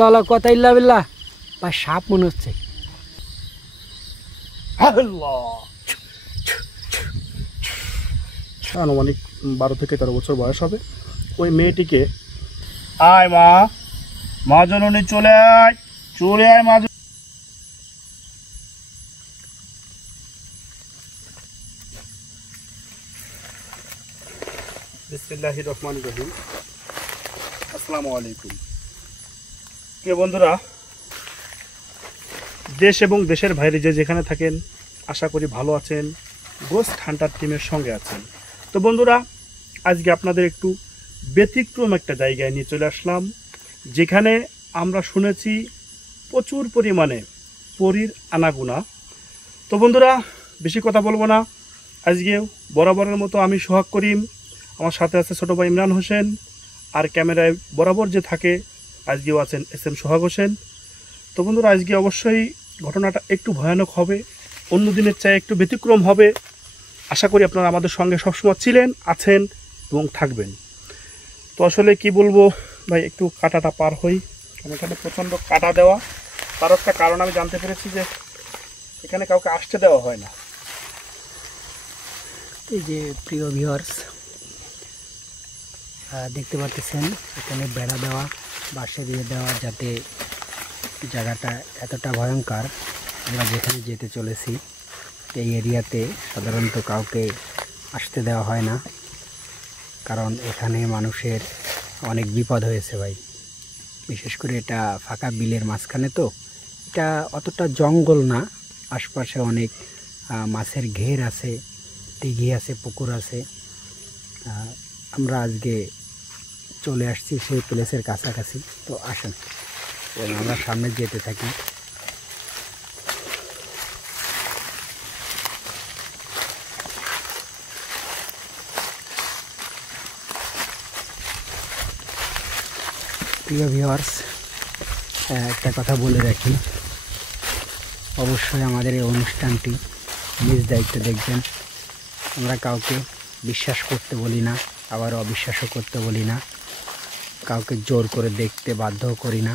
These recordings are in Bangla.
হাওলা কথা ইল্লা বিল্লাহ বা সাপ মনে হচ্ছে। আনুমানিক 12 থেকে 13 বছর বয়স হবে। ওই মেয়েটিকে আয় মা, মা জননী চলে আয়, চলে আয় মা। বিসমিল্লাহির রহমানির রহিম। আসসালামু আলাইকুম। প্রিয় বন্ধুরা, দেশ এবং দেশের বাইরে যে যেখানে থাকেন, আশা করি ভালো আছেন, গোস্ট হান্টার টিমের সঙ্গে আছেন। তো বন্ধুরা, আজকে আপনাদের একটু ব্যতিক্রম একটা জায়গায় নিয়ে চলে আসলাম, যেখানে আমরা শুনেছি প্রচুর পরিমাণে পরীর আনাগোনা। তো বন্ধুরা, বেশি কথা বলবো না, আজকে বরাবরের মতো আমি সোহাগ করিম, আমার সাথে আছে ছোটো ভাই ইমরান হোসেন, আর ক্যামেরায় বরাবর যে থাকে আজকেও আছেন SM সোহাগ হোসেন। তো বন্ধুরা, আজকে অবশ্যই ঘটনাটা একটু ভয়ানক হবে, অন্য দিনের চেয়ে একটু ব্যতিক্রম হবে। আশা করি আপনারা আমাদের সঙ্গে সবসময় ছিলেন, আছেন এবং থাকবেন। তো আসলে কি বলবো ভাই, একটু কাটাটা পার হই, কারণ এখানে প্রচণ্ড কাটা দেওয়া। তার একটা কারণ আমি জানতে পেরেছি যে এখানে কাউকে আসতে দেওয়া হয় না। এই যে প্রিয় ভিউয়ার্স, দেখতে পাচ্ছেন এখানে বেড়া দেওয়া, বাঁশে দিয়ে দেওয়া, যাতে জায়গাটা এতটা ভয়ঙ্কর। আমরা যেখানে যেতে চলেছি এই এরিয়াতে সাধারণত কাউকে আসতে দেওয়া হয় না, কারণ এখানে মানুষের অনেক বিপদ হয়েছে ভাই। বিশেষ করে এটা ফাঁকা বিলের মাঝখানে, তো এটা অতটা জঙ্গল না, আশপাশে অনেক মাছের ঘের আছে, দিঘি আছে, পুকুর আছে। আমরা আজকে চলে আসছি সেই প্লেসের কাছাকাছি। তো আসেন আমরা সামনে যেতে থাকি। প্রিয় ভিউয়ার্স, একটা কথা বলে রাখি, অবশ্যই আমাদের এই অনুষ্ঠানটি নিজ দায়িত্বে দেখবেন। আমরা কাউকে বিশ্বাস করতে বলি না, আবার অবিশ্বাসও করতে বলি না, কাউকে জোর করে দেখতে বাধ্য করি না।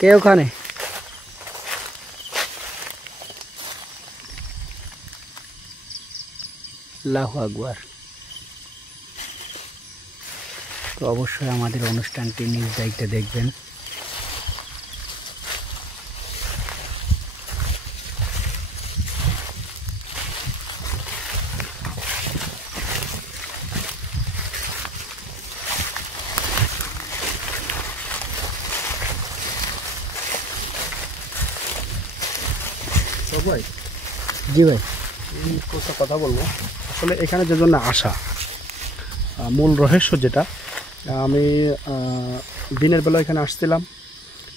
কে ওখানে? আল্লাহু আকবার। তো অবশ্যই আমাদের অনুষ্ঠানটি নিজ দায়িত্বে দেখবেন। ভাই, জি ভাই, একটা কথা বলবো। আসলে এখানে যে জন্য আসা, মূল রহস্য যেটা, আমি দিনের বেলা এখানে আসছিলাম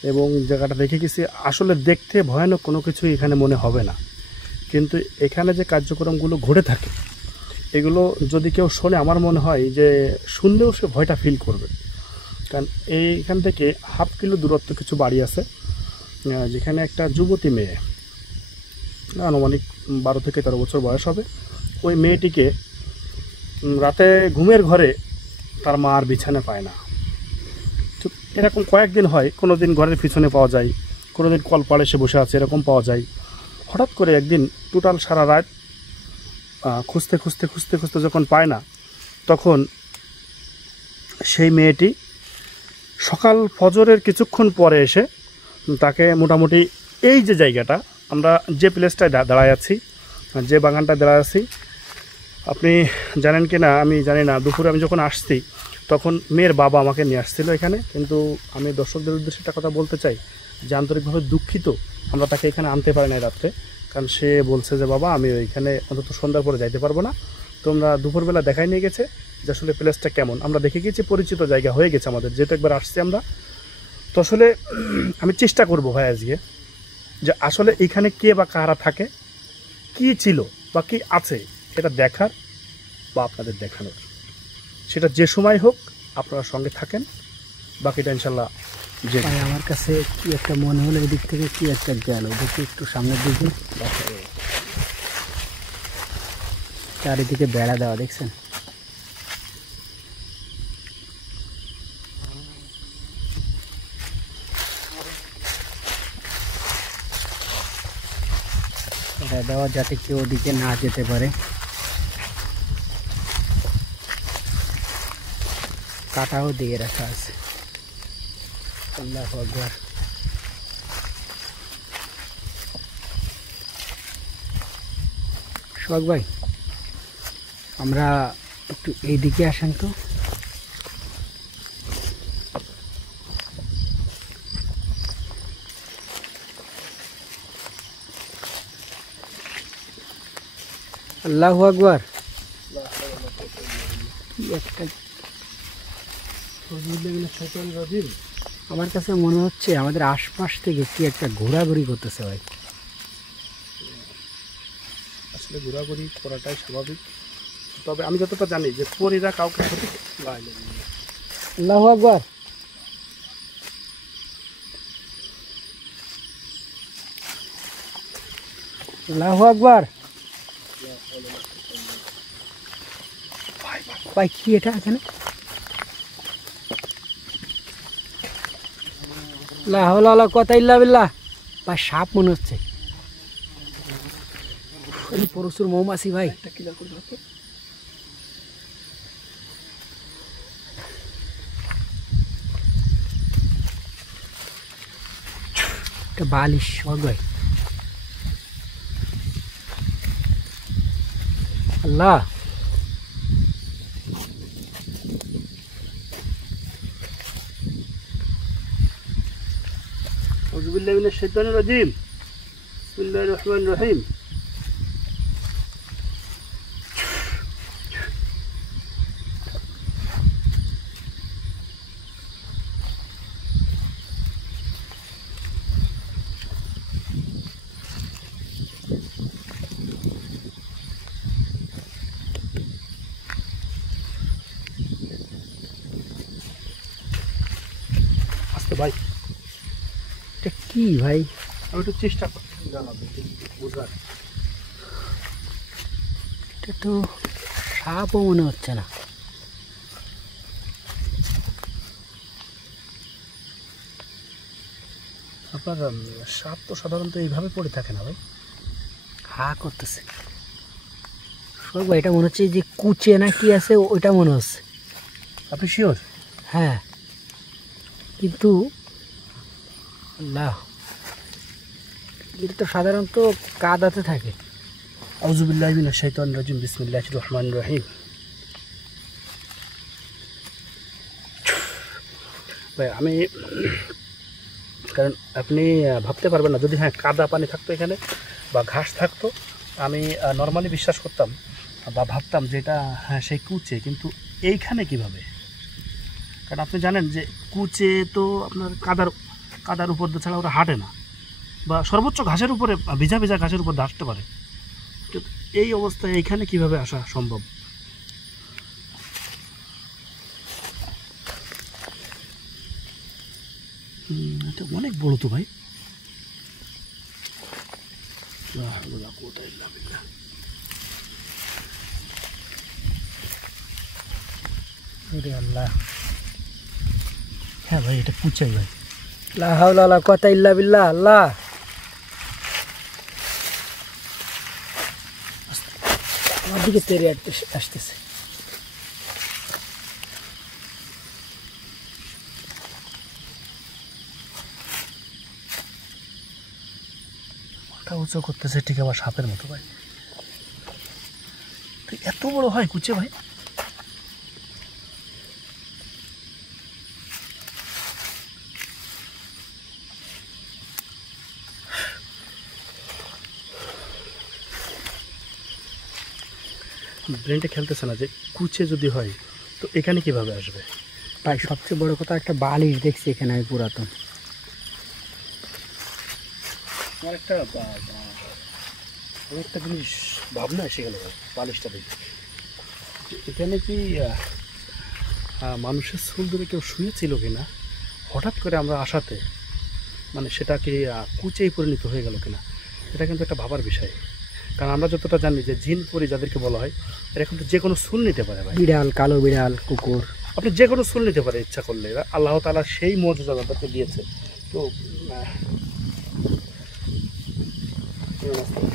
এবং জায়গাটা দেখে গেছি। আসলে দেখতে ভয়ানক কোনো কিছুই এখানে মনে হবে না, কিন্তু এখানে যে কার্যক্রমগুলো ঘটে থাকে এগুলো যদি কেউ শোনে, আমার মনে হয় যে শুনলেও সে ভয়টা ফিল করবে। কারণ এইখান থেকে হাফ কিলো দূরত্ব কিছু বাড়ি আছে, যেখানে একটা যুবতী মেয়ে, আনুমানিক 12 থেকে 13 বছর বয়স হবে। ওই মেয়েটিকে রাতে ঘুমের ঘরে তার মা আর বিছানে পায় না। তো এরকম কয়েকদিন হয়, কোনো দিন ঘরের পিছনে পাওয়া যায়, কোনো দিন কলপাড়ে এসে বসে আছে, এরকম পাওয়া যায়। হঠাৎ করে একদিন টোটাল সারা রাত খুঁজতে খুঁজতে খুঁজতে খুঁজতে যখন পায় না, তখন সেই মেয়েটি সকাল ফজরের কিছুক্ষণ পরে এসে তাকে মোটামুটি এই যে জায়গাটা, আমরা যে প্লেসটায় দাঁড়ায় আছি, যে বাগানটায় দাঁড়ায় আছি, আপনি জানেন কি না আমি জানি না, দুপুরে আমি যখন আসছি তখন মেয়ের বাবা আমাকে নিয়ে আসছিল এখানে। কিন্তু আমি দর্শকদের উদ্দেশ্যে একটা কথা বলতে চাই যে আন্তরিকভাবে দুঃখিত আমরা তাকে এখানে আনতে পারি না রাত্রে, কারণ সে বলছে যে বাবা আমি ওইখানে অন্তত সন্ধ্যার পরে যাইতে পারবো না। তোমরা দুপুরবেলা দেখাই নিয়ে গেছে যে আসলে প্লেসটা কেমন, আমরা দেখে গেছি, পরিচিত জায়গা হয়ে গেছে আমাদের, যেহেতু একবার আসছি আমরা। তো আসলে আমি চেষ্টা করবো ভাই আজকে যে আসলে এখানে কে বা কারা থাকে, কি ছিল বা কি আছে, এটা দেখার বা আপনাদের দেখানোর। সেটা যে সময় হোক আপনারা সঙ্গে থাকেন, বাকিটা ইনশাল্লাহ। যে আমার কাছে কি একটা মনে হলো, এদিক থেকে কি একটা গেল, দেখি একটু সামনের দিকে, চারিদিকে বেড়া দেওয়া, দেখছেন? বাসায় দেওয়া, যাতে কেউ ওদিকে না যেতে পারে। কাটাও দিয়ে রাখা আছে। আল্লাহু আকবার। সোহাগ ভাই, আমরা একটু এইদিকে আসেন তো। আল্লাহু আকবার। কি একটা, আমার কাছে মনে হচ্ছে আমাদের আশপাশ থেকে কি একটা ঘোরাঘুরি করতেছে ভাই। আসলে ঘোরাঘুরি করাটাই স্বাভাবিক, তবে আমি যতটা জানি যে পরীরা কাউকে ক্ষতি করে। আল্লাহু আকবার। আল্লাহু আকবার। ভাই কি এটা এখানে? লা হাওলা ওয়ালা কুওয়াতা ইল্লা বিল্লাহ। ভাই সাপ মনে হচ্ছে, প্রচুর মৌমাছি ভাই। একটা বালিশ ভাই। আল্লাহ, আউযু বিল্লাহি মিনাশ শাইতানির রাজিম। বিসমিল্লাহির রহমানির রহিম। আস্তে ভাই, এটা কি ভাই? আমি একটু চেষ্টা করছি জানাতে বোঝার। এটা তো সাপও মনে হচ্ছে না। আপনার সাপ তো সাধারণত এইভাবে পড়ে থাকে না ভাই। হা করতেছে। সোহাগ ভাই, এটা মনে হচ্ছে যে কুচে না কি আছে ওইটা মনে হচ্ছে। আপনি শিওর? হ্যাঁ, কিন্তু আল্লাহ, এটা তো সাধারণত কাদাতে থাকে। আউযু বিল্লাহি মিনাশ শাইতানির রাজিম। বিসমিল্লাহির রহমানির রহিম। ভাই আমি, কারণ আপনি ভাবতে পারবেন না, যদি হ্যাঁ কাদা পানি থাকতো এখানে বা ঘাস থাকতো, আমি নর্মালি বিশ্বাস করতাম বা ভাবতাম যে এটা হ্যাঁ সেই কুচে, কিন্তু এইখানে কিভাবে? কারণ আপনি জানেন যে কুচে তো আপনার কাদার উপর দিয়ে ছাড়া ওরা হাঁটে না, বা সর্বোচ্চ ঘাসের উপরে, ভিজা ভিজা ঘাসের উপর আসতে পারে। কিন্তু এই অবস্থায় এইখানে কিভাবে আসা সম্ভব? এটা অনেক বড় তো ভাই। আল্লাহ, হ্যাঁ ভাই, এটা কুচাই ভাই। লা হাওলা ওয়ালা কুওয়াতা ইল্লা বিল্লাহ। আল্লাহ, আমার দিকে তেরে আসতেছে। মাথা উঁচু করতেছে ঠিক আবার সাপের মতো ভাই। তো এত বড় হয় কুচে ভাই? ব্রেনটা খেলতেছে না যে কুচে যদি হয় তো এখানে কিভাবে আসবে। ভাই সবচেয়ে বড় কথা, একটা বালিশ দেখছি এখানে আমি পুরাতন। আমার একটা জিনিস ভাবনা এসে গেল ভাই বালিশটা দেখে। এখানে কি মানুষের চুল ধরে কেউ শুয়েছিল কিনা, হঠাৎ করে আমরা আসাতে মানে সেটা কি কুচেই পরিণত হয়ে গেল কিনা, এটা কিন্তু একটা ভাবার বিষয়। কারণ আমরা যতটা জানি যে জিন পরি যাদেরকে বলা হয়, এরা কিন্তু যে কোনো চুল নিতে পারে ভাই। বিড়াল, কালো বিড়াল, কুকুর, আপনি যে কোনো চুল নিতে পারে ইচ্ছা করলে। এরা আল্লাহ তাআলা সেই মর্যাদা তাদেরকে দিয়েছে। তো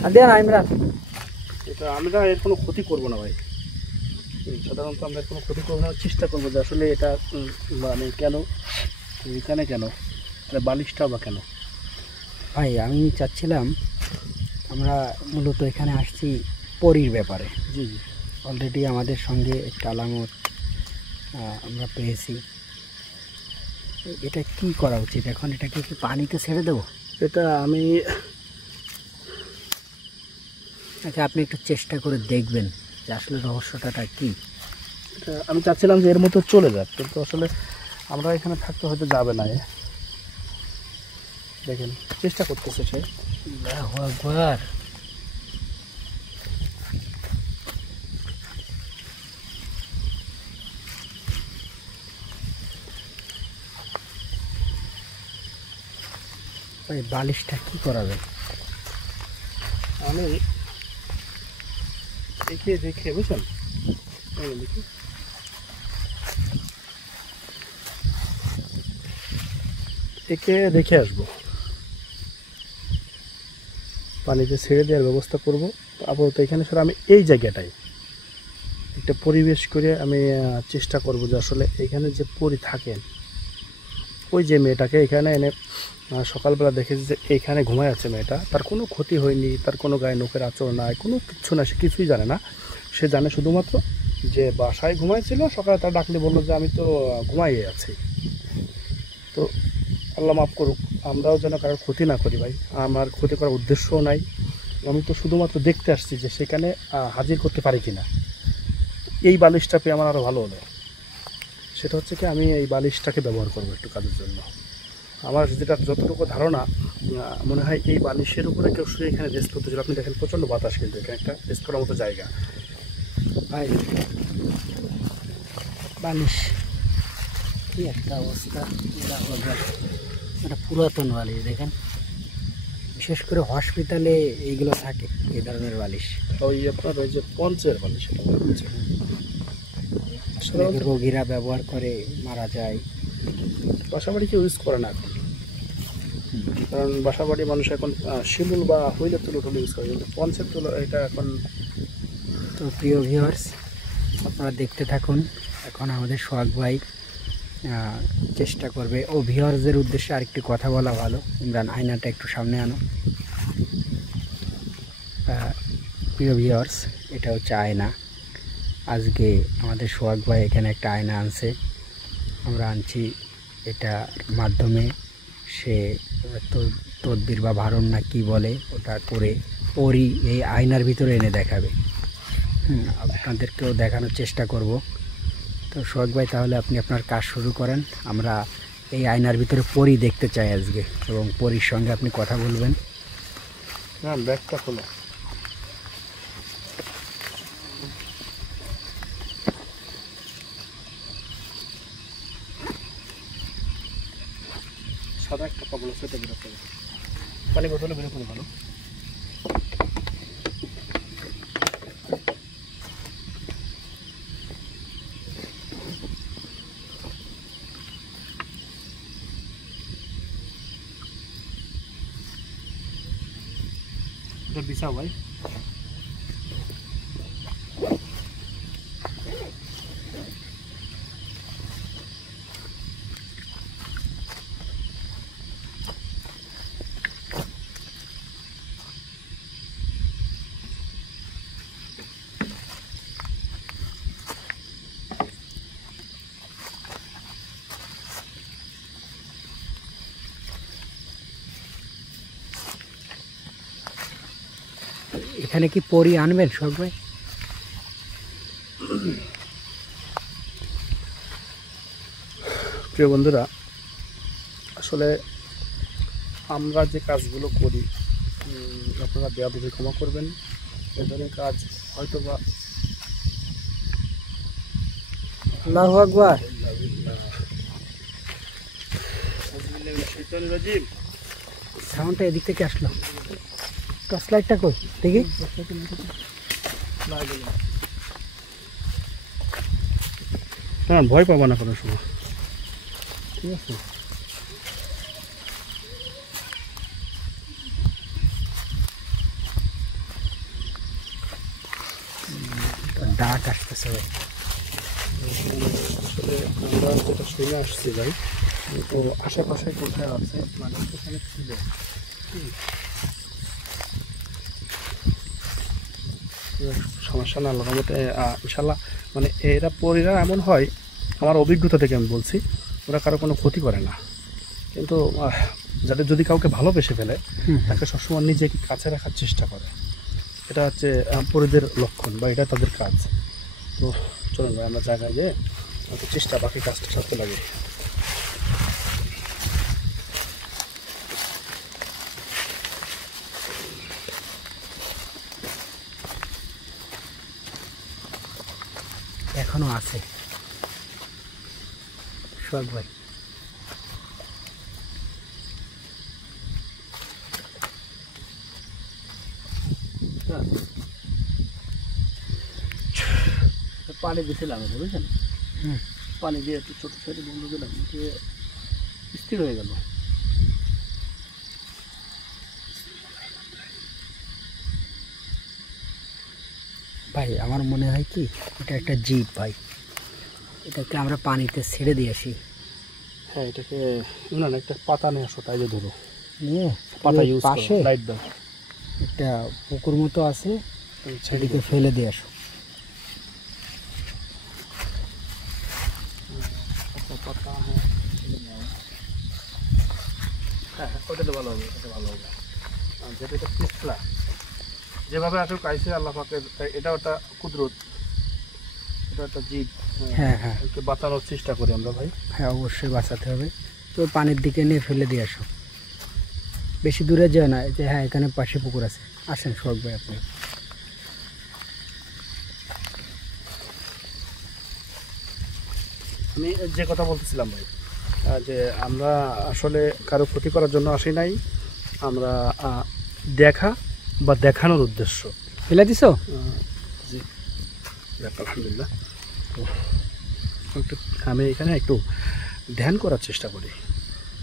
আর দেন ইমরান, এটা আমরা এর কোনো ক্ষতি করবো না ভাই। সাধারণত আমরা এর কোনো ক্ষতি করবো না, চেষ্টা করবো যে আসলে এটা মানে কেন এখানে কেন বালিশটা বা কেন। ভাই আমি চাচ্ছিলাম, আমরা মূলত এখানে আসছি পরীর ব্যাপারে। জি জি, অলরেডি আমাদের সঙ্গে একটা আলামত আমরা পেয়েছি। এটা কি করা উচিত এখন? এটাকে কি পানিতে ছেড়ে দেবো? এটা আমি আচ্ছা, আপনি একটু চেষ্টা করে দেখবেন যে আসলে রহস্যটা কি। আমি চাচ্ছিলাম যে এর মতো চলে যাক, কিন্তু আসলে আমরা এখানে থাকতে হয়তো যাবে না। দেখেন চেষ্টা করতেছে সে। আল্লাহু আকবার। ভাই বালিশটা কি করাবে? আমি দেখে দেখে বুঝছেন, দেখি একে দেখে আসবো, পানিতে ছেড়ে দেওয়ার ব্যবস্থা করবো। আপাতত এখানে স্যার আমি এই জায়গাটায় একটা পরিবেশ করে আমি চেষ্টা করব যে আসলে এখানে যে পরি থাকেন, ওই যে মেয়েটাকে এখানে এনে সকালবেলা দেখেছি যে এইখানে ঘুমায় আছে মেয়েটা, তার কোনো ক্ষতি হয়নি, তার কোনো গায়ে নোখের আঁচড় নাই, কোনো কিচ্ছু না, সে কিছুই জানে না। সে জানে শুধুমাত্র যে বাসায় ঘুমাইছিল, সকালে তার ডাকলে বললো যে আমি তো ঘুমাইয়ে আছি। তো আল্লাহ মাফ করুক, আমরাও যেন কারোর ক্ষতি না করি ভাই, আমার ক্ষতি করার উদ্দেশ্যও নাই। আমি তো শুধুমাত্র দেখতে আসছি যে সেখানে হাজির করতে পারি কিনা। এই বালিশটা পেয়ে আমার আরও ভালো হলো। সেটা হচ্ছে কি, আমি এই বালিশটাকে ব্যবহার করবো একটু কাজের জন্য। আমার যেটা যতটুকু ধারণা, মনে হয় এই বালিশের উপরে কেউ শুয়ে এখানে রেস্ট করতেছিল। আপনি দেখেন প্রচণ্ড বাতাস, কিন্তু এখানে একটা রেস্ট করার মতো জায়গা। ভাই বালিশ কি একটা অবস্থা! একটা পুরাতন বালিশ দেখেন, বিশেষ করে হসপিটালে এইগুলো থাকে, এই ধরনের বালিশ। ওই আপনার ওই যে পঞ্চের বালিশ, সেটা হচ্ছে রোগীরা ব্যবহার করে মারা যায়। বাসাবাড়ি কেউ ইউজ করে না এখন, কারণ বাসাবাড়ি মানুষ এখন শিমুল বা হুইলের তুলো টুলো ইউজ করে, কিন্তু পঞ্চের তুলো এটা এখন। তো প্রিয় ভিউয়ার্স, আপনারা দেখতে থাকুন। এখন আমাদের সোহাগ ভাই চেষ্টা করবে। ও ভিউয়ার্সদের উদ্দেশ্যে আরেকটি কথা বলা ভালো। ইমরান, আয়নাটা একটু সামনে আনো। প্রিয় ভিউয়ার্স, এটা হচ্ছে আয়না। আজকে আমাদের সোহাগ ভাই এখানে একটা আয়না আনছে, আমরা আনছি। এটার মাধ্যমে সে তদবির বা ভারণ না কি বলে ওটা করে পরি এই আয়নার ভিতরে এনে দেখাবে। আপনাদেরকেও দেখানোর চেষ্টা করব। তো সোহাগ ভাই, তাহলে আপনি আপনার কাজ শুরু করেন। আমরা এই আয়নার ভিতরে পরি দেখতে চাই আজকে, এবং পরির সঙ্গে আপনি কথা বলবেন। হ্যাঁ, ব্যাগটা খোলো। সাদা একটা কাপড় সেটা বেরোতে হবে, পানি বোতলে বেরো করে ভালো। এটা বিছাও ভাই। এখানে কি পরি আনবেন সোহাগ ভাই? প্রিয় বন্ধুরা, আসলে আমরা যে কাজগুলো করি, আপনারা বেয়াদবি ক্ষমা করবেন। এ ধরনের কাজ হয়তো বা আল্লাহু আকবার। সাউন্ডটা এদিক থেকে আসলো। টর্চ লাইটটা কই দেখি। হ্যাঁ, ভয় পাবো না কোনো সময়, ঠিক আছে? ডাক আসতেছে ভাই। আসলে আমরা যেটা শুনে আসছি ভাই, তো আশেপাশে কোথায় আছে মানে এখানে ছিল। সমস্যা না, আল্লাহর রহমতে ইনশাল্লাহ। মানে এরা পরীরা এমন হয়, আমার অভিজ্ঞতা থেকে আমি বলছি, ওরা কারো কোনো ক্ষতি করে না। কিন্তু যাদের যদি কাউকে ভালোবেসে ফেলে, তাকে সবসময় নিজেকে কাছে রাখার চেষ্টা করে। এটা হচ্ছে পরীদের লক্ষণ বা এটা তাদের কাজ। তো চলুন ভাই আমরা জায়গায় যেয়ে চেষ্টা বাকি কাজটা সাথে লাগে। এখনো আছে সোহাগ ভাই। পানি দিয়েছিলাম বুঝলেন, পানি দিয়ে একটু ছোটো সাইডে বন্ধ দিলাম, দিয়ে স্থির হয়ে গেল। ভাই আমার মনে হয় কি এটা একটা জিপ ভাই, এটাকে আমরা পানিতে ছেড়ে দিয়ে আসি। হ্যাঁ এটাকে না একটা পাতা নিয়ে আসো, তাই যে ধরো নিয়ে পাতা ইউজ পাশে করো, লাইট দাও। একটা পুকুর মতো আছে, সেদিকে ফেলে দিয়ে আসো। পাতা হ্যাঁ ওটাতে ভালো হবে, ওটা ভালো হবে। আর যেটা এটা পিছলা যেভাবে আসুক আইসে আল্লাহ পাকের, এটা একটা কুদরত, এটা একটা জীব। হ্যাঁ হ্যাঁ ওকে বাঁচানোর চেষ্টা করি আমরা ভাই। হ্যাঁ অবশ্যই বাঁচাতে হবে। তো পানির দিকে নিয়ে ফেলে দিয়ে আসো, বেশি দূরে যেও না। যে হ্যাঁ এখানে পাশে পুকুর আছে, আসেন সোহাগ ভাই আপনি। আমি যে কথা বলতেছিলাম ভাই, যে আমরা আসলে কারো ক্ষতি করার জন্য আসি নাই, আমরা দেখা বা দেখানোর উদ্দেশ্য। ফেলে দিছো? জি যাক, আলহামদুলিল্লাহ। তো একটু আমি এখানে একটু ধ্যান করার চেষ্টা করি,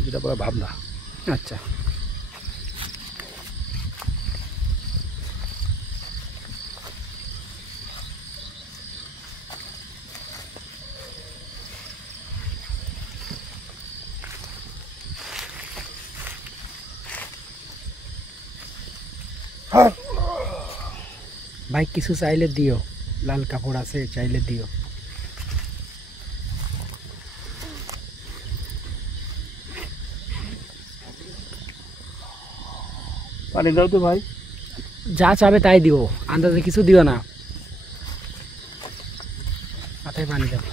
যেটা বলা ভাবনা। আচ্ছা ভাই কিছু চাইলে দিও, লাল কাপড় আছে চাইলে দিও। পানি দাও তো ভাই। যা চাবে তাই দিও, আন্দাজে কিছু দিও না। মাথায় পানি দাও।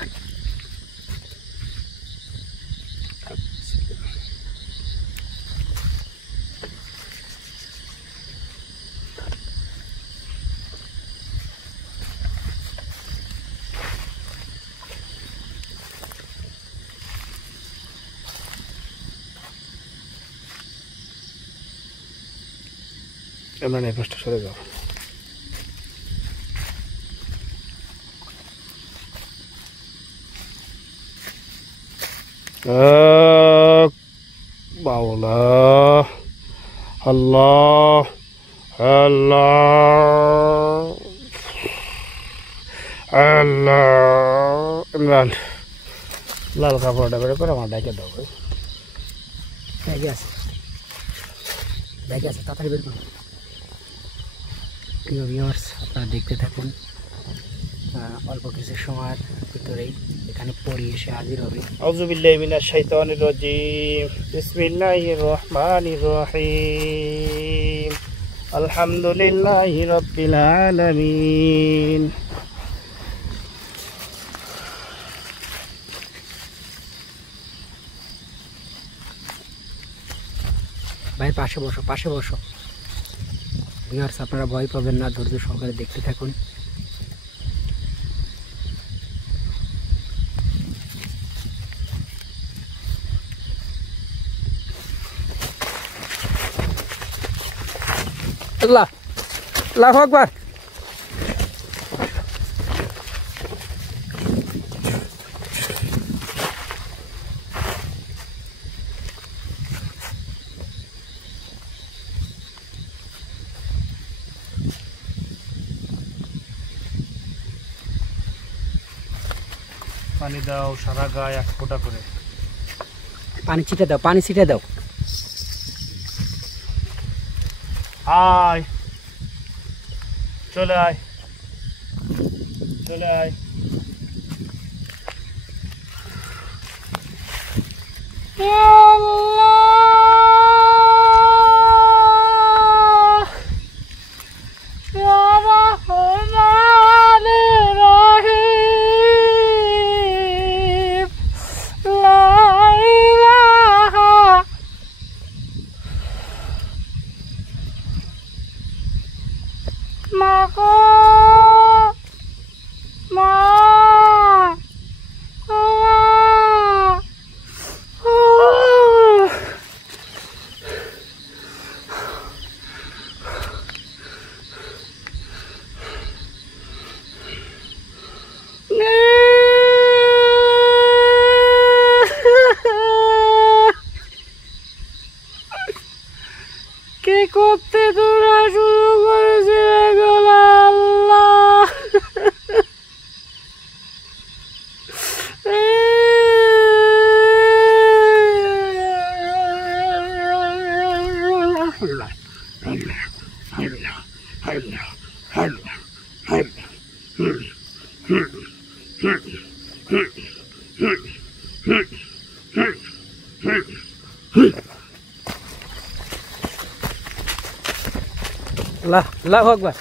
আমরা নেপাসটা সরে যাও। বাউলা আল্লাহ আল্লাহ আল্লাহ। ইমরান লাল কাপড়টা করে করে আমার ডাকে দাও ভাই। ব্যাগে আছে, ব্যাগে আছে, তাড়াতাড়ি বের করুন। প্রিয় ভিউয়ার্স আপনারা দেখতে থাকুন, অল্প কিছু সময়ের ভিতরেই এখানে পরি এসে হাজির হবে। আউযু বিল্লাহি মিনাশ শাইতানির রাজিম, বিসমিল্লাহির রহমানির রহিম, আলহামদুলিল্লাহি রাব্বিল আলামিন। ভাই পাশে বসো, পাশে বসো। ভিউয়ার্স আপনারা ভয় পাবেন না, ধৈর্য সহকারে দেখতে থাকুন। আল্লাহ আল্লাহু আকবার। পানি দাও সারা গায়ে এক ফোঁটা করে। পানি ছিটে দাও, পানি ছিটে দাও। আয় চলে আয় চলে আয়। কে করতে তোরা শুরু করেছে এগুলো আল্লাহ। আল্লাহ আল্লাহু আকবার।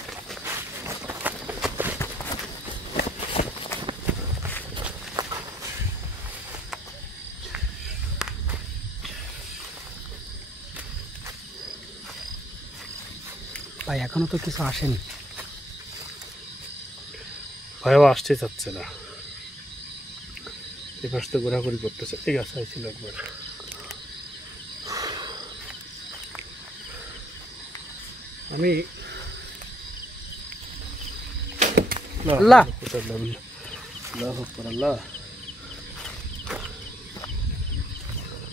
ভাই এখনো তো কিছু আসেনি। ভয়ও আসতে চাচ্ছে না, এবার তো ঘোরাঘুরি করতেছে। ঠিক আছে আইছিল একবার। আমি আল্লাহ আল্লাহ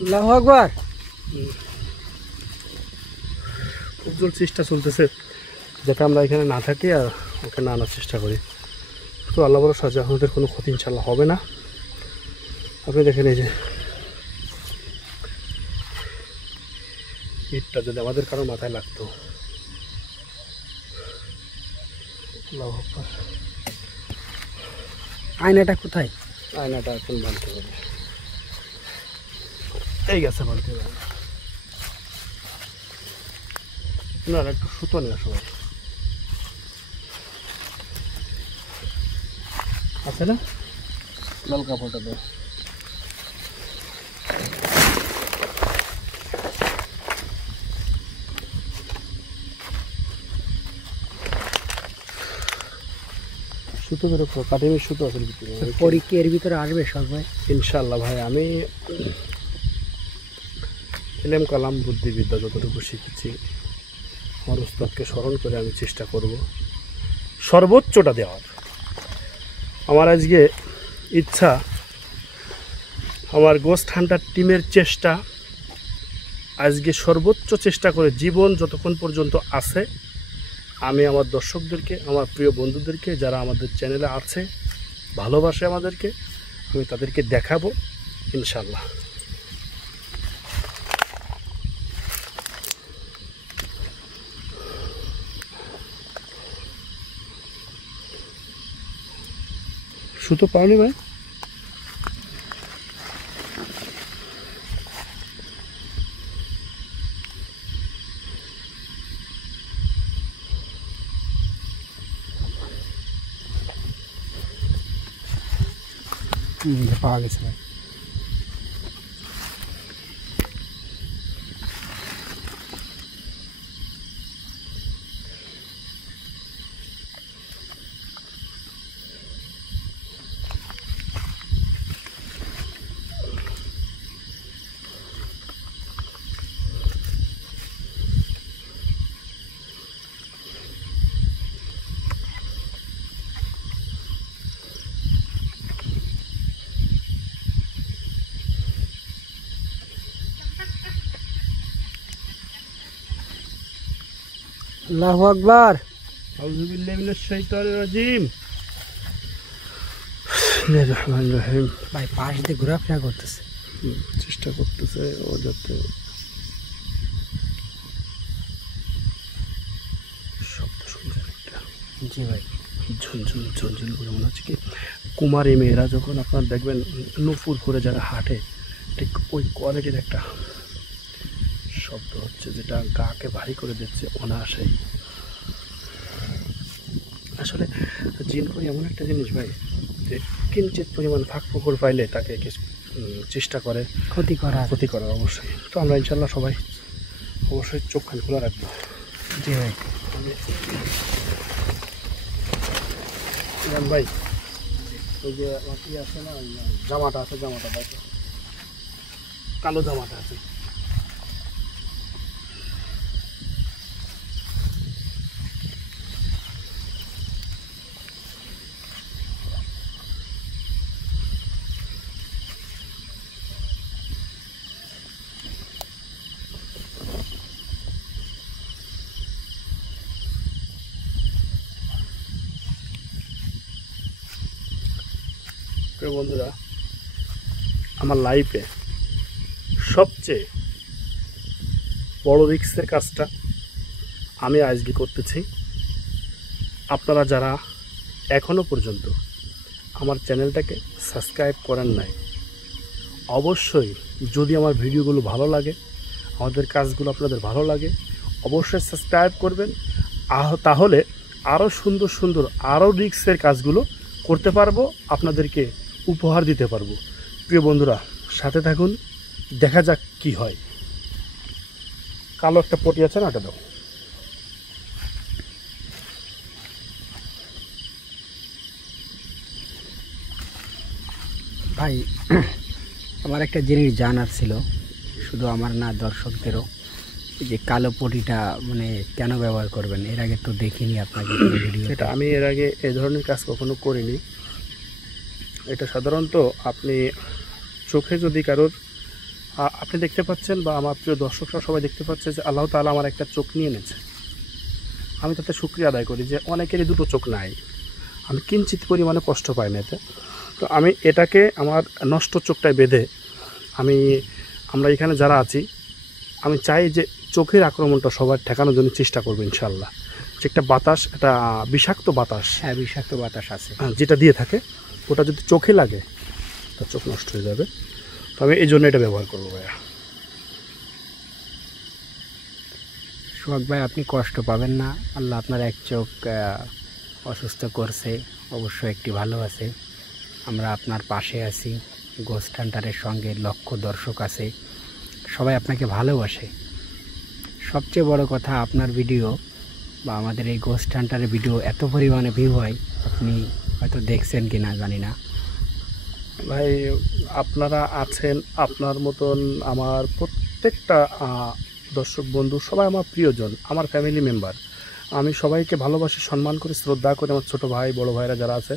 আল্লাহু আকবার। খুব জোর চেষ্টা চলতেছে যাতে আমরা এখানে না থাকি আর ওখানে আনার চেষ্টা করি। তো আল্লাহ বড় সাজা, আমাদের কোনো ক্ষতি ইনশাল্লাহ হবে না। আপনি দেখেন এই যে ইটটা যদি আমাদের কারো মাথায় লাগতো। আল্লাহু আকবার। আয়নাটা কোথায়? আয়নাটা এখন বানতে হবে। এই গেছে বানতে হবে না, একটু সুতো নিয়ে আসো আছে না, লাল কাপড়টা দাও। সুতো বেরো, কাটিমের সুতো আছে ভিতরে। পরীক্ষা এর ভিতরে আসবে সবাই ইনশাল্লাহ ভাই। আমি এলেম কালাম বুদ্ধিবিদ্যা যতটুকু শিখেছি আমার উস্তাদকে স্মরণ করে আমি চেষ্টা করব সর্বোচ্চটা দেওয়ার। আমার আজকে ইচ্ছা, আমার গোস্ট হান্টার টিমের চেষ্টা আজকে সর্বোচ্চ চেষ্টা করে জীবন যতক্ষণ পর্যন্ত আছে আমি আমার দর্শকদেরকে, আমার প্রিয় বন্ধুদেরকে যারা আমাদের চ্যানেলে আছে, ভালোবাসে আমাদেরকে, আমি তাদেরকে দেখাবো ইনশাল্লাহ। সুতো পাওনি ভাই? পাওয়া গেছে ভাই। আল্লাহু আকবার। আউযু বিল্লাহি মিনাশ শাইতানির রাজিম। রহমান রহিম। ভাই পাশ দিয়ে ঘোরাফেরা করতেছে। চেষ্টা করতেছে ও যাতে শব্দ শুনছেন একটা। জি ভাই। ঝুনঝুন ঝুনঝুন করে মনে হচ্ছে কি কুমারী মেয়েরা যখন আপনার দেখবেন নুপুর করে যারা হাঁটে, ঠিক ওই কোয়ালিটির একটা শব্দ হচ্ছে, যেটা গাকে ভারী করে দিচ্ছে অনায়াসেই। আসলে জিনপুরি এমন একটা জিনিস ভাই, যে কিঞ্চিত পরিমাণ ফাঁক ফোকর পাইলে তাকে চেষ্টা করে ক্ষতি করা অবশ্যই। তো আমরা ইনশাল্লাহ সবাই অবশ্যই চোখখান খোলা রাখবো। জি ভাই। ভাই ওই যে আমার কি আছে না, জামাটা আছে, জামাটা ভাই কালো জামাটা আছে। প্রিয় বন্ধুরা, আমার লাইফে সবচেয়ে বড় রিস্কের কাজটা আমি আজকে করতেছি। আপনারা যারা এখনও পর্যন্ত আমার চ্যানেলটাকে সাবস্ক্রাইব করেন নাই, অবশ্যই যদি আমার ভিডিওগুলো ভালো লাগে, আমাদের কাজগুলো আপনাদের ভালো লাগে, অবশ্যই সাবস্ক্রাইব করবেন। তাহলে আরও সুন্দর সুন্দর আরও রিস্কের কাজগুলো করতে পারবো, আপনাদেরকে উপহার দিতে পারবো। প্রিয় বন্ধুরা, সাথে থাকুন, দেখা যাক কি হয়। কালো একটা পটি আছে না, ওটা দাও। ভাই আমার একটা জিনিস জানার ছিল, শুধু আমার না দর্শকদেরও, যে কালো পটিটা মানে কেন ব্যবহার করবেন? এর আগে তো দেখিনি আপনাকে ভিডিও। এটা আমি এর আগে এই ধরনের কাজ কখনো করিনি। এটা সাধারণত আপনি চোখে যদি কারোর, আপনি দেখতে পাচ্ছেন বা আমার প্রিয় দর্শকরা সবাই দেখতে পাচ্ছে যে আল্লাহ তাআলা আমার একটা চোখ নিয়ে এনেছে। আমি তাতে শুকরিয়া আদায় করি যে অনেকেরই দুটো চোখ নাই, আমি কিঞ্চিত পরিমাণে কষ্ট পাই না এতে। তো আমি এটাকে আমার নষ্ট চোখটায় বেঁধে আমরা এখানে যারা আছি, আমি চাই যে চোখের আক্রমণটা সবার ঠেকানোর জন্য চেষ্টা করবো ইনশাল্লাহ। যে একটা বাতাস, একটা বিষাক্ত বাতাস, হ্যাঁ বিষাক্ত বাতাস আছে যেটা দিয়ে থাকে, ওটা যদি চোখে লাগে তার চোখ নষ্ট হয়ে যাবে। তো আমি এই জন্য এটা ব্যবহার করবো ভাইয়া। সোহাগ ভাই, আপনি কষ্ট পাবেন না। আল্লাহ আপনার এক চোখ অসুস্থ করছে, অবশ্যই একটি ভালো আছে। আমরা আপনার পাশে আছি। গোস্ট হান্টারের সঙ্গে লক্ষ দর্শক আছে, সবাই আপনাকে ভালোবাসে। সবচেয়ে বড় কথা, আপনার ভিডিও বা আমাদের এই গোস্ট হান্টারের ভিডিও এত পরিমাণে ভিউ হয়, আপনি হয়তো দেখছেন কি না জানি না। ভাই আপনারা আছেন, আপনার মতন আমার প্রত্যেকটা দর্শক বন্ধু সবাই আমার প্রিয়জন, আমার ফ্যামিলি মেম্বার। আমি সবাইকে ভালোবাসি, সম্মান করি, শ্রদ্ধা করি, আমার ছোটো ভাই বড় ভাইরা যারা আছে।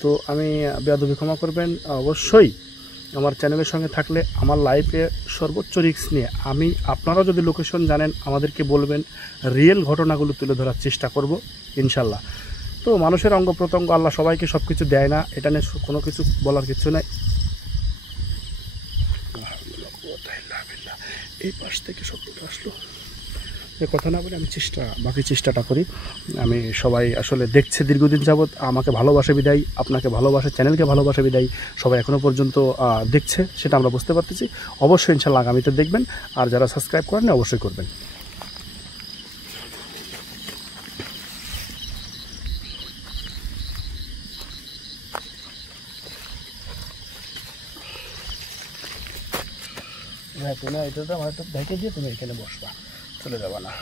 তো আমি বেয়াদবি ক্ষমা করবেন। অবশ্যই আমার চ্যানেলের সঙ্গে থাকলে আমার লাইফে সর্বোচ্চ রিস্ক নিয়ে আপনারা যদি লোকেশন জানেন আমাদেরকে বলবেন, রিয়েল ঘটনাগুলো তুলে ধরার চেষ্টা করব ইনশাল্লাহ। তো মানুষের অঙ্গ প্রত্যঙ্গ আল্লাহ সবাইকে সব কিছু দেয় না, এটা নিয়ে কোনো কিছু বলার কিছু নাই। এই পাশ থেকে শব্দটা আসলো, এ কথা না বলে আমি বাকি চেষ্টাটা করি। আমি সবাই আসলে দেখছে দীর্ঘদিন যাবৎ, আমাকে ভালোবাসে বিদায়, আপনাকে ভালোবাসে, চ্যানেলকে ভালোবাসে বিদায় সবাই এখনও পর্যন্ত দেখছে, সেটা আমরা বুঝতে পারতেছি। অবশ্যই ইনশাল্লাহ আগামীতে দেখবেন, আর যারা সাবস্ক্রাইব করেন অবশ্যই করবেন। হ্যাঁ, তুমি এটা তো হয়তো দেখে দিয়ে তুমি এখানে বসবা, চলে যাবা না।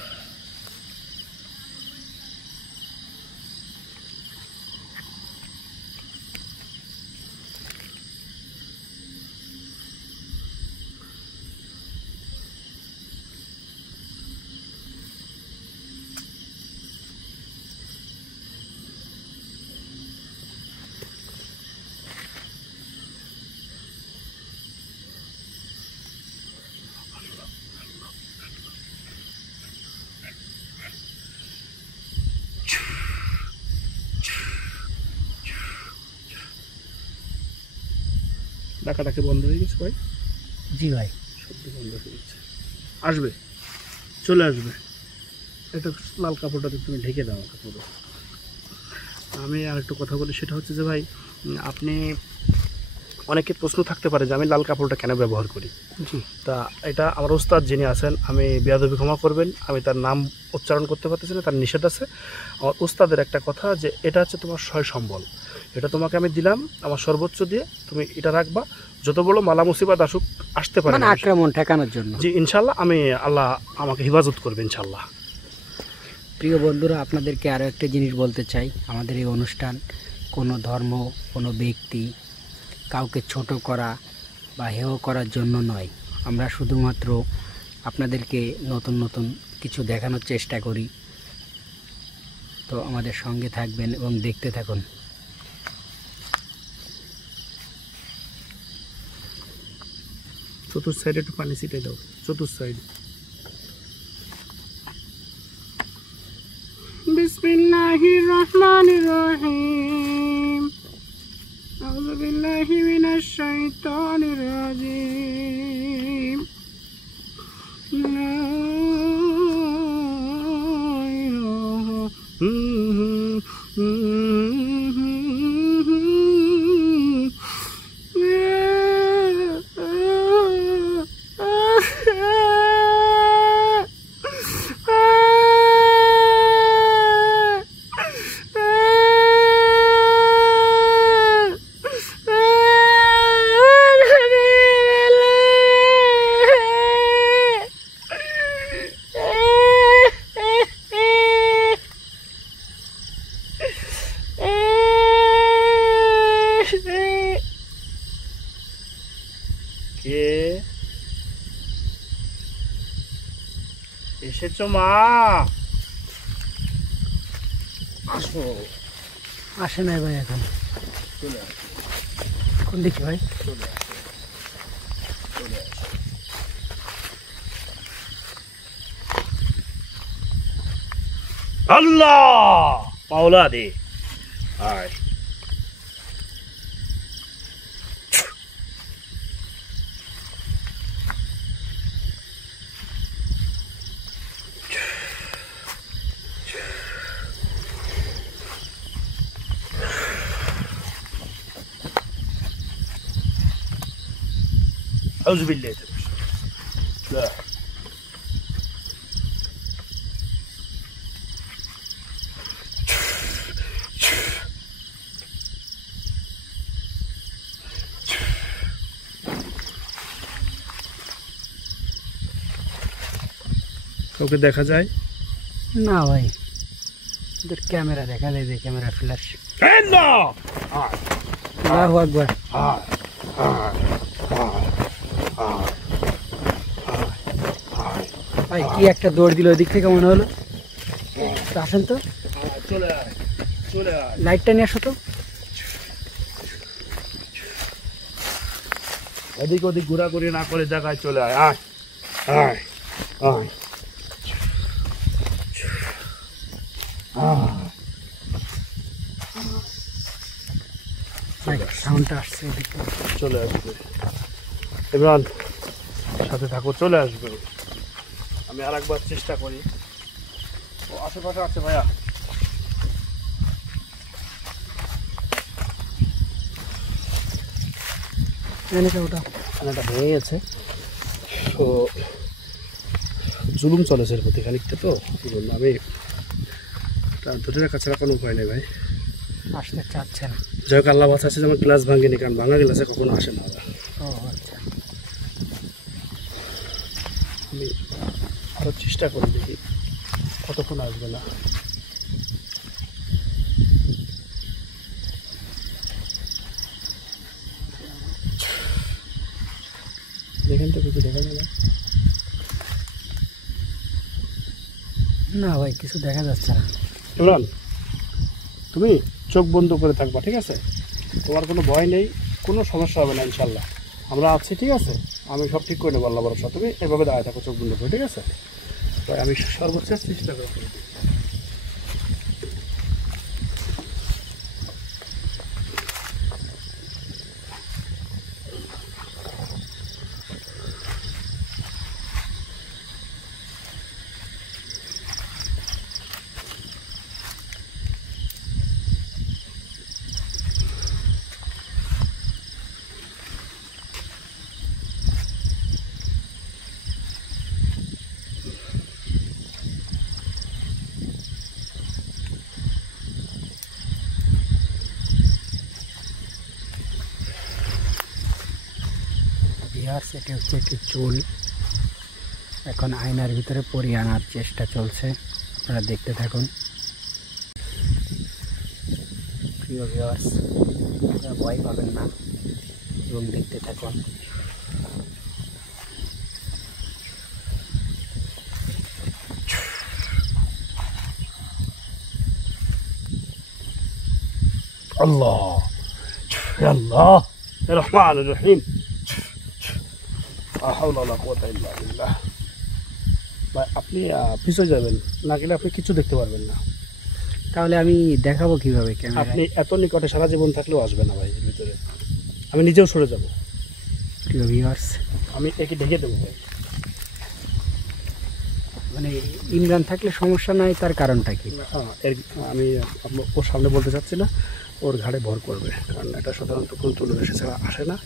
ডাকাটাকে বন্ধ হয়ে গেছে ভাই? জি ভাই। শব্দ বন্ধ হয়ে গেছে। আসবে, চলে আসবে। এটা লাল কাপড়টাতে তুমি ঢেকে দাও পুরো। আমি আর একটু কথা বলি, সেটা হচ্ছে যে ভাই আপনি অনেকের প্রশ্ন থাকতে পারে যে আমি লাল কাপড়টা কেন ব্যবহার করি। জি। তা এটা আমার ওস্তাদ যিনি আছেন, আমি বেয়াদবি ক্ষমা করবেন, আমি তার নাম উচ্চারণ করতে পারতেছি না, তার নিষেধ আছে। আমার ওস্তাদের একটা কথা যে এটা হচ্ছে তোমার সয় সম্বল, এটা তোমাকে আমি দিলাম আমার সর্বোচ্চ দিয়ে, তুমি এটা রাখবা, যত বড় মালা মুসিবত আসুক আসতে পারে মানে আক্রমণ ঠেকানোর জন্য। জি ইনশাল্লাহ, আমি আল্লাহ আমাকে হেফাজত করবে ইনশাল্লাহ। প্রিয় বন্ধুরা, আপনাদেরকে আরও একটা জিনিস বলতে চাই, আমাদের এই অনুষ্ঠান কোনো ধর্ম, কোনো ব্যক্তি, কাউকে ছোট করা বা হেয় করার জন্য নয়। আমরা শুধুমাত্র আপনাদেরকে নতুন নতুন কিছু দেখানোর চেষ্টা করি। তো আমাদের সঙ্গে থাকবেন এবং দেখতে থাকুন। চতুর্থ সাইডে একটু পানি ছিটাই দাও, চতুর্থ সাইডে। বিসমিল্লাহির রহমানির রহিম, আউযু বিল্লাহি মিনাশ শাইতানির রাজিম। কে এসেছো মা? আসো। আসে নাই ভাই এখন। চলে আসো। কোন দিকে ভাই? চলে আসো, চলে আসো। আল্লাহ মাওলা দে। আয় أعوذ بالله لا কাউকে দেখা যায় না ভাই, ওদের ক্যামেরা দেখা যায়, যে ক্যামেরা ফ্ল্যাশ। আল্লাহু আকবার। ভাই কি একটা দৌড় দিল ওদিক থেকে মনে হলো। তো আসেন তো, চলে আয়, চলে আয়। লাইটটা নিয়ে আসো তো। এদিক ওদিক ঘোরাঘুরি না করে জায়গায় চলে আয়। আয় আয় আয়। ভাই সাউন্ডটা আসছে এদিক থেকে। চলে আসবে ইমরান, সাথে থাকো, চলে আসবে। আমি আর একবার চেষ্টা করি। ও আশেপাশে আছে ভাইয়া। ওটা খানাটা ভেঙে গেছে, তো জুলুম চলেছে এর প্রতি খানিকটা, তো এই জন্য আমি ধরে রাখা ছাড়া কোনো উপায় নেই ভাই। আসতে চাচ্ছে না। যাই হোক, আল্লাহ বাঁচাচ্ছে যে আমার গ্লাস ভাঙেনি, কারণ ভাঙা গ্লাসে কখনো আসে না। ও আচ্ছা, আমি আরও চেষ্টা করি, দেখি কতক্ষণ আসবে না। দেখেন তো কিছু দেখা যায় না ভাই, কিছু দেখা যাচ্ছে না। ইমরান, তুমি চোখ বন্ধ করে থাকবা, ঠিক আছে? তোমার কোনো ভয় নেই, কোনো সমস্যা হবে না ইনশাল্লাহ। আমরা আছি, ঠিক আছে? আমি সব ঠিক করে নেবো আল্লাহ ভরসা। তুমি এভাবে দাঁড়ায় থাকো চোখ বন্ধ করে, ঠিক আছে? তো আমি সর্বোচ্চ চেষ্টা করবো। ভিউয়ার্স, এটা হচ্ছে একটি চুল। এখন আয়নার ভিতরে পরিয়ে আনার চেষ্টা চলছে, আপনারা দেখতে থাকুন। প্রিয় ভিউয়ার্স, আপনারা ভয় পাবেন না এবং দেখতে থাকুন। আল্লাহ আল্লাহ রহমান রহিম, লা হাওলা ওয়ালা কুওয়াতা ইল্লা বিল্লাহ। ভাই আপনি পিছনে যাবেন, না গেলে আপনি কিছু দেখতে পারবেন না। তাহলে আমি দেখাবো কিভাবে ক্যামেরা? আপনি এত নিকটে সারা জীবন থাকলেও আসবে না ভাই এর ভিতরে। আমি নিজেও সরে যাব। প্রিয় ভিউয়ার্স, আমি একে ঢেকে দেবো ভাই। মানে ইমরান থাকলে সমস্যা নাই, তার কারণটা কি? আমি ওর সামনে বলতে চাচ্ছি না, ওর ঘাড়ে ভর করবে, কারণ এটা সাধারণত কোনো তুলে এসে ছাড়া আসে না।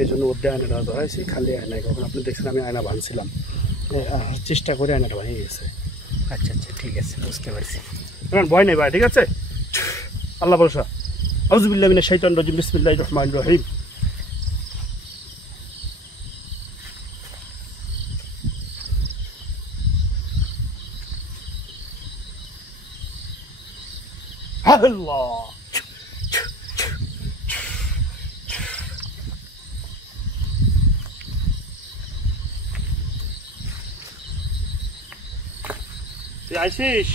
এই জন্য ওর দিয়ে আয়নাটা ধরাইছি, খালি আয়নায়। কখন আপনি দেখছেন আমি আয়না ভাঙছিলাম, চেষ্টা করে আয়নাটা ভেঙে গেছে। আচ্ছা আচ্ছা, ঠিক আছে, বুঝতে পারছি। ভয় নেই ভাই, ঠিক আছে? আল্লাহ ভরসা। আউযুবিল্লাহি মিনাশ শাইতানির রাজিম, বিসমিল্লাহির রহমানির রহিম। আল্লাহ তুই আইসিস?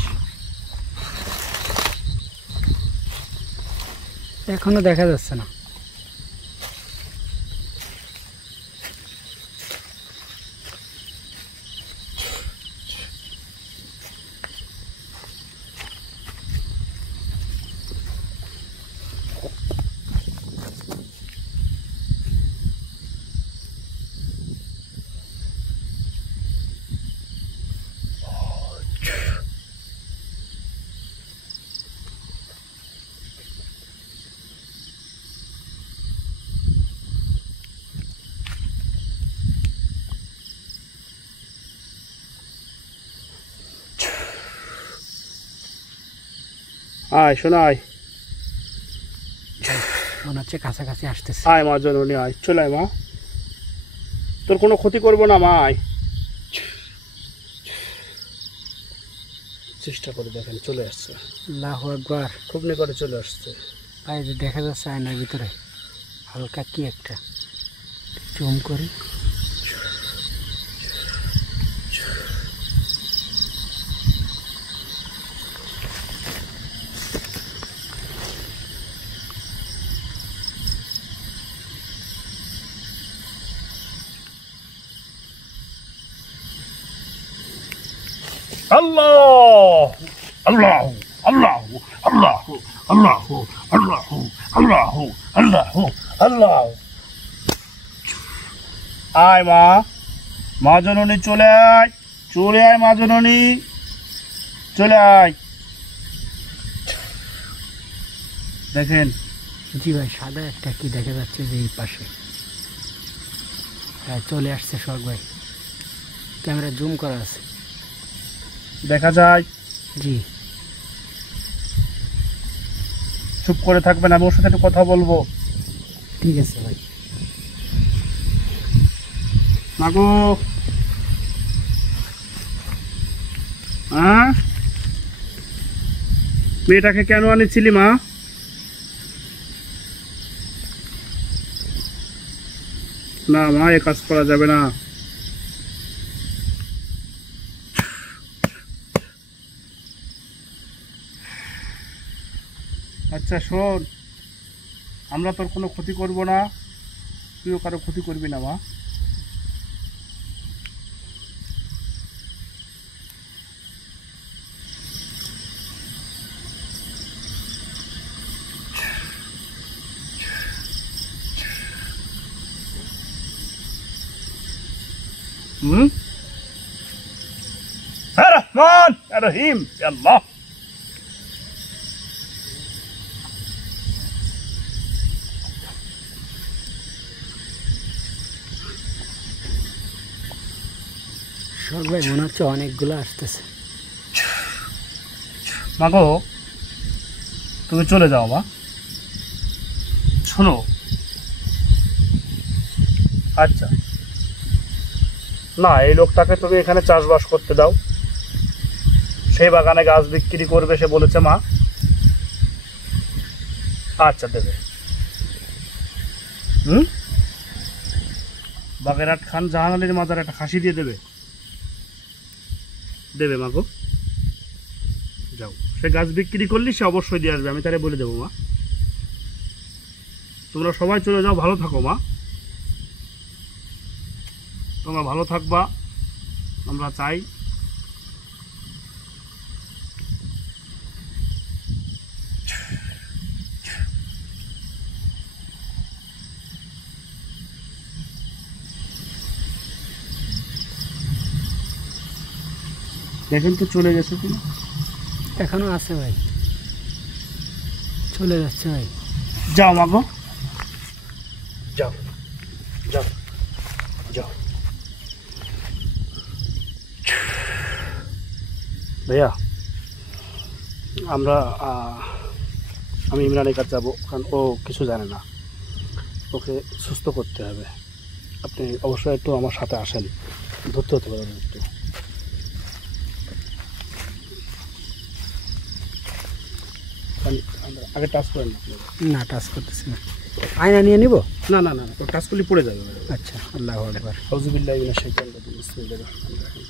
এখনো দেখা যাচ্ছে না। আয় শোনা, আয় মনে হচ্ছে কাছাকাছি আসতেছে। আয় মা জননী, আয়, চলে আয় মা, তোর কোনো ক্ষতি করবো না মা, আয়। চেষ্টা করে দেখেন, চলে আসছে। আল্লাহু আকবার। খুব নিকটে চলে আসছে। ভাই যে দেখা যাচ্ছে আয়নার ভিতরে হালকা কি একটা, জুম করি। আল্লাহ আল্লাহ আল্লাহ আল্লাহ আল্লাহ আল্লাহ আল্লাহ আল্লাহ আল্লাহ। আয় মা, মা জননী চলে আয়, চলে আয় মা জননী, চলে আয়। দেখেন জি ভাই, সাদা একটা কি দেখা যাচ্ছে যে এই পাশে। হ্যাঁ, চলে আসছে শখ ভাই, ক্যামেরা জুম করা আছে, দেখা যায়। জি। চুপ করে থাকবেন, আমি ওর সাথে একটু কথা বলবো। ঠিক আছে ভাই। মাগো, মেয়েটাকে কেন আনিছিলি মা? না মা, এ কাজ করা যাবে না। আচ্ছা শোন, আমরা তোর কোনো ক্ষতি করব না, তুইও কারো ক্ষতি করবি না মা। রহমান রহিম, আল্লাহ। শখ ভাই, মনে হচ্ছে অনেকগুলো আসতেছে। মাগো, তুমি চলে যাও মা। শোনো, আচ্ছা না, এই লোকটাকে তুমি এখানে চাষবাস করতে দাও, সেই বাগানে গাছ বিক্রি করবে সে বলেছে মা। আচ্ছা দেবে। বাগেরহাট খান জাহান আলীর মাজার একটা খাসি দিয়ে দেবে, দেবে মা গো। যাও, সে গাছ বিক্রি করলে সে অবশ্যই দিয়ে আসবে, আমি তারে বলে দেবো মা। তোমরা সবাই চলে যাও, ভালো থাকো মা, তোমরা ভালো থাকবা আমরা চাই। দেখেন তো চলে গেছে কিনা। এখনো আছে ভাই, চলে যাচ্ছে ভাই। যাও মা গো, যাও যাও যাও। ভাইয়া আমি ইমরানের কাছে যাবো, কারণ ও কিছু জানে না, ওকে সুস্থ করতে হবে। আপনি অবশ্যই একটু আমার সাথে আসেন, ধরতে হতে পারেন একটু। আগে টাচ করেন না, টাচ করতেছি না। আয়না নিয়ে নিব? না না না, ও টাচ করলে পড়ে যাবে। আচ্ছা, আল্লাহু আকবার। আউযুবিল্লাহি মিনাশ শাইতানির রাজিম, বিসমিল্লাহির রহমানির রহিম।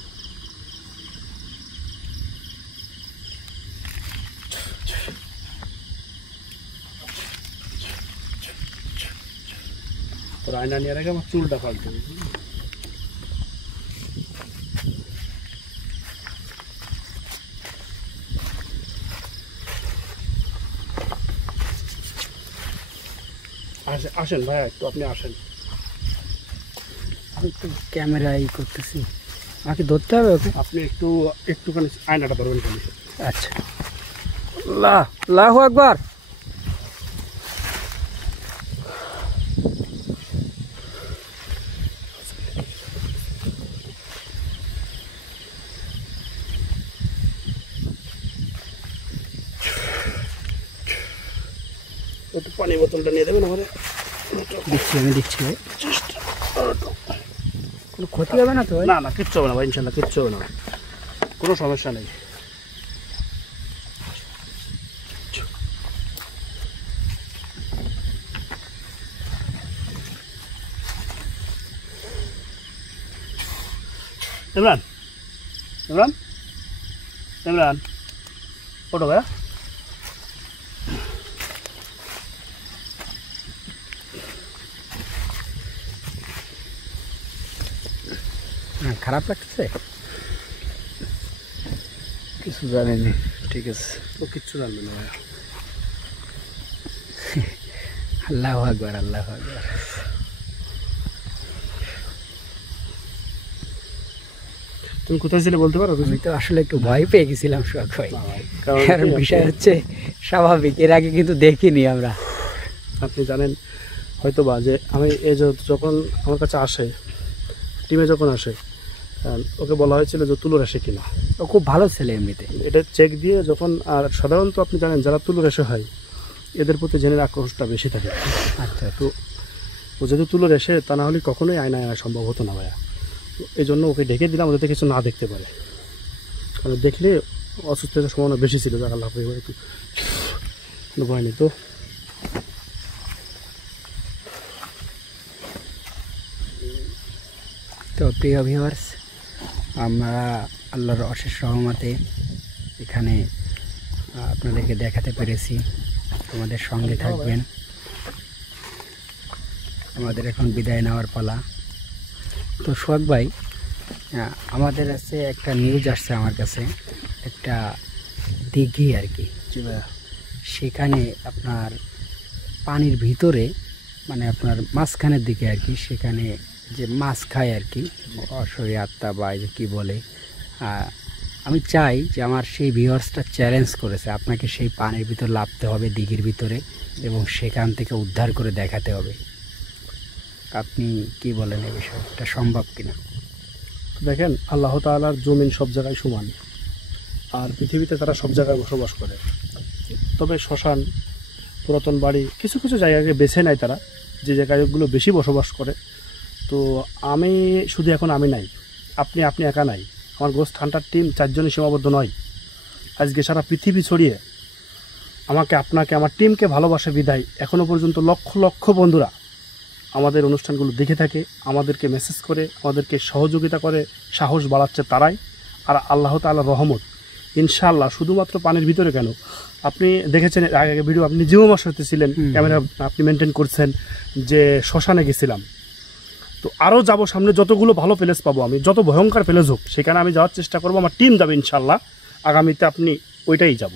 তোর আয়না নিয়ে রেখে আমার চুলটা ফালতে হবে। আসেন ভাইয়া, একটু আপনি আসেন। আমি তো ক্যামেরা করতেছি, আমাকে ধরতে হবে ওকে। আপনি একটুখানি আয়নাটা ধরবেন খালি। আচ্ছা, আল্লাহু আকবার। একটু পানি বোতলটা নিয়ে দেবেন আমাদের। দিচ্ছি, আমি দিচ্ছি ভাই। কোনো ক্ষতি হবে না তো ভাই? না না, কিচ্ছু হবে না ভাই, ইনশাল্লাহ কিচ্ছু হবে না, কোনো সমস্যা নেই। ইমরান, ইমরান, ইমরান, ওটো ভাইয়া। খারাপ লাগতেছে? কিছু জানেনি, ঠিক আছে, ও কিচ্ছু জানবে না ভাইয়া। আল্লাহু আকবার, আল্লাহু আকবার। তুমি কোথায় ছিলে বলতে পারো? আমি তো আসলে একটু ভয় পেয়ে গেছিলাম সোহাগ ভাই, কারণ কারণ বিষয় হচ্ছে স্বাভাবিক, এর আগে কিন্তু দেখিনি আমরা। আপনি জানেন হয়তো বা যে আমি এই যখন আমার কাছে আসে, টিমে যখন আসে, ওকে বলা হয়েছিল যে তুলো রেশে কিনা। ও খুব ভালো ছেলে এমনিতে। এটা চেক দিয়ে যখন, আর সাধারণত আপনি জানেন যারা তুলো রেশে হয় এদের প্রতি জেনের আক্রোশটা বেশি থাকে। আচ্ছা, তো ও যদি তুলো রেশে, তা না হলে কখনোই আয়নায় আনা সম্ভব হতো না ভাইয়া। তো এই জন্য ওকে ডেকে দিলাম, ওদের কিছু না দেখতে পারে, কারণ দেখলে অসুস্থতার সম্ভাবনা বেশি ছিল। যাক আল্লাহ একটু ভয় নেই। তো প্রিয় ভিউয়ার্স, আমরা আল্লাহর অশেষ রহমতে এখানে আপনাদেরকে দেখাতে পেরেছি। আমাদের সঙ্গে থাকবেন। আমাদের এখন বিদায় নেওয়ার পালা। তো সোহাগ ভাই, আমাদের কাছে একটা নিউজ আসছে, আমার কাছে একটা দিঘি আর কি, সেখানে আপনার পানির ভিতরে, মানে আপনার মাঝখানের দিকে আর কি, সেখানে যে মাছ খায় আর কি, অশরীরী আত্মা বা যে কী বলে, আমি চাই যে আমার সেই ভিউয়ার্সটা চ্যালেঞ্জ করেছে, আপনাকে সেই পানির ভিতর নামতে হবে দিঘির ভিতরে, এবং সেখান থেকে উদ্ধার করে দেখাতে হবে। আপনি কি বলেন এই বিষয়টা সম্ভব কিনা? দেখেন, আল্লাহ তাআলার জমিন সব জায়গায় সমান, আর পৃথিবীতে তারা সব জায়গায় বসবাস করে। তবে শ্মশান, পুরাতন বাড়ি, কিছু কিছু জায়গাকে বেছে নেয় তারা, যে জায়গাগুলো বেশি বসবাস করে। তো আমি শুধু এখন আমি নাই, আপনি একা নাই, আমার গোস্ট হান্টার টিম 4 জনই সীমাবদ্ধ নয়। আজকে সারা পৃথিবী ছড়িয়ে আমাকে, আপনাকে, আমার টিমকে ভালোবাসা বিদায় এখনও পর্যন্ত লক্ষ লক্ষ বন্ধুরা আমাদের অনুষ্ঠানগুলো দেখে থাকে, আমাদেরকে মেসেজ করে, আমাদেরকে সহযোগিতা করে, সাহস বাড়াচ্ছে তারাই। আর আল্লাহ তাআলার রহমত ইনশাআল্লাহ শুধুমাত্র পানির ভিতরে কেন, আপনি দেখেছেন আগে ভিডিও, আপনি নিজেও আমার সাথে ছিলেন, ক্যামেরা আপনি মেনটেন করছেন, যে শ্মশানে গেছিলাম। তো আরও যাব সামনে, যতগুলো ভালো প্লেস পাবো আমি, যত ভয়ঙ্কর প্লেস হোক সেখানে আমি যাওয়ার চেষ্টা করবো, আমার টিম যাবে ইনশাআল্লাহ। আগামীতে আপনি ওইটাই যাব,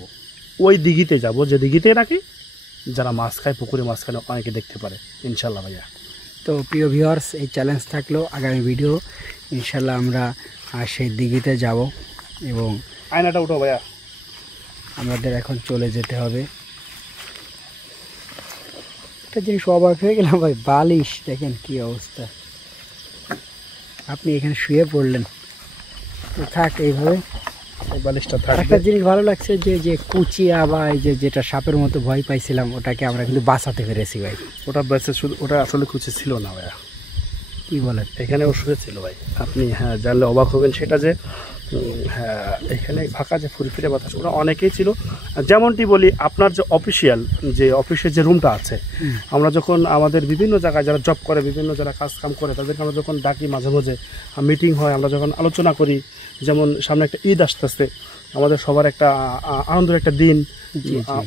ওই দিঘিতে যাব যে দিঘিতে নাকি যারা মাছ খায়, পুকুরে মাছ খায় অনেকে দেখতে পারে ইনশাআল্লাহ ভাইয়া। তো প্রিয় ভিউয়ার্স, এই চ্যালেঞ্জ থাকলো, আগামী ভিডিও ইনশাল্লাহ আমরা সেই দিঘিতে যাব এবং আয়নাটা উঠো ভাইয়া। আমাদের এখন চলে যেতে হবে। একটা জিনিস অবাক হয়ে গেলাম ভাই, বালিশ দেখেন কি অবস্থা। আপনি এখানে শুয়ে পড়লেন, তো থাক এইভাবে। বালিশটা একটা থাকবে। জিনিস ভালো লাগছে যে কুচিয়া বা এই যেটা সাপের মতো ভয় পাইছিলাম, ওটাকে আমরা কিন্তু বাঁচাতে পেরেছি ভাই। ওটা বেঁচে, শুধু ওটা আসলে কুচি ছিল না ভাইয়া, কি বলেন, এখানে ওষুধে ছিল ভাই। আপনি হ্যাঁ জানলে অবাক হবেন, সেটা যে হ্যাঁ এখানে ফাঁকা যে ফুরফিরে বাতাস, ওরা অনেকেই ছিল। যেমনটি বলি, আপনার যে অফিসিয়াল যে অফিসের যে রুমটা আছে, আমরা যখন আমাদের বিভিন্ন জায়গায় যারা জব করে, বিভিন্ন যারা কাজ কাম করে, তাদেরকে আমরা যখন ডাকি, মাঝে মাঝে মিটিং হয়, আমরা যখন আলোচনা করি, যেমন সামনে একটা ঈদ আসতেছে, আমাদের সবার একটা আনন্দের একটা দিন,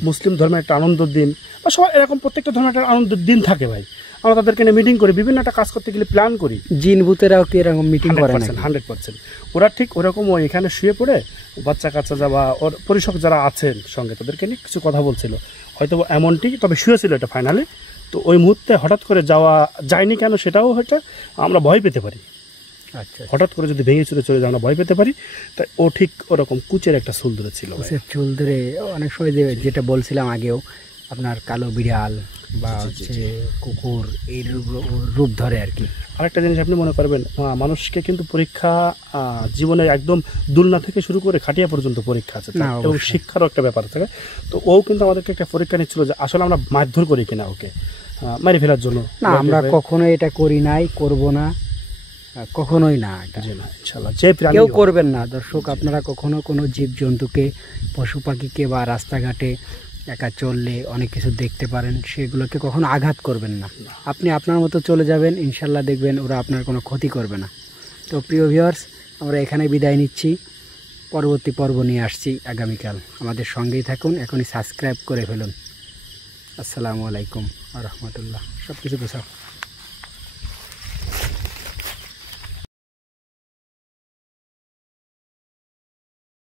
মুসলিম ধর্মের একটা আনন্দের দিন, বা সবাই এরকম প্রত্যেকটা ধর্মের একটা আনন্দের দিন থাকে ভাই। আমরা তাদেরকে নিয়ে মিটিং করি, বিভিন্ন একটা কাজ করতে গেলে প্ল্যান করি। জিন ভূতেরাও কি এরকম মিটিং করে না? 100% ওরা ঠিক ওরকম, ওই এখানে শুয়ে পড়ে বাচ্চা কাচ্চা যাবা ওর পরিষদ যারা আছেন সঙ্গে, তাদেরকে নিয়ে কিছু কথা বলছিল, হয়তো এমনটি, তবে শুয়েছিল এটা ফাইনালি। তো ওই মুহূর্তে হঠাৎ করে যাওয়া যায়নি কেন, সেটাও হয়তো আমরা ভয় পেতে পারি। আচ্ছা, হঠাৎ করে যদি ভেঙে চুরে চলে যায় আমরা ভয় পেতে পারি। তাই ও ঠিক ওরকম কুচের একটা চুল ধরে ছিল। চুল ধরে অনেক সময় যেটা বলছিলাম আগেও, আপনার কালো বিড়াল বা হচ্ছে কুকুর এই রূপ ধরে আর কি। আরেকটা জিনিস আপনি মনে করবেন, মানুষকে কিন্তু পরীক্ষা জীবনের একদম দুলনা থেকে শুরু করে খাটিয়া পর্যন্ত পরীক্ষা আছে, এবং শিক্ষারও একটা ব্যাপার থাকে। তো ও কিন্তু আমাদেরকে একটা পরীক্ষা নিচ্ছিল যে আসলে আমরা মারধর করি কিনা ওকে মারি ফেলার জন্য। না, আমরা কখনোই এটা করি নাই, করব না, কখনোই না, ইনশাআল্লাহ যে কেউ করবেন না। দর্শক, আপনারা কখনো কোনো জীবজন্তুকে, পশু পাখিকে বা রাস্তাঘাটে একা চললে অনেক কিছু দেখতে পারেন, সেগুলোকে কখনো আঘাত করবেন না। আপনি আপনার মতো চলে যাবেন, ইনশাল্লাহ দেখবেন ওরা আপনার কোনো ক্ষতি করবে না। তো প্রিয় ভিউয়ার্স, আমরা এখানে বিদায় নিচ্ছি, পরবর্তী পর্ব নিয়ে আসছি আগামীকাল। আমাদের সঙ্গেই থাকুন, এখনই সাবস্ক্রাইব করে ফেলুন। আসসালামু আলাইকুম ওয়া রাহমাতুল্লাহ। সব কিছু গোছাও।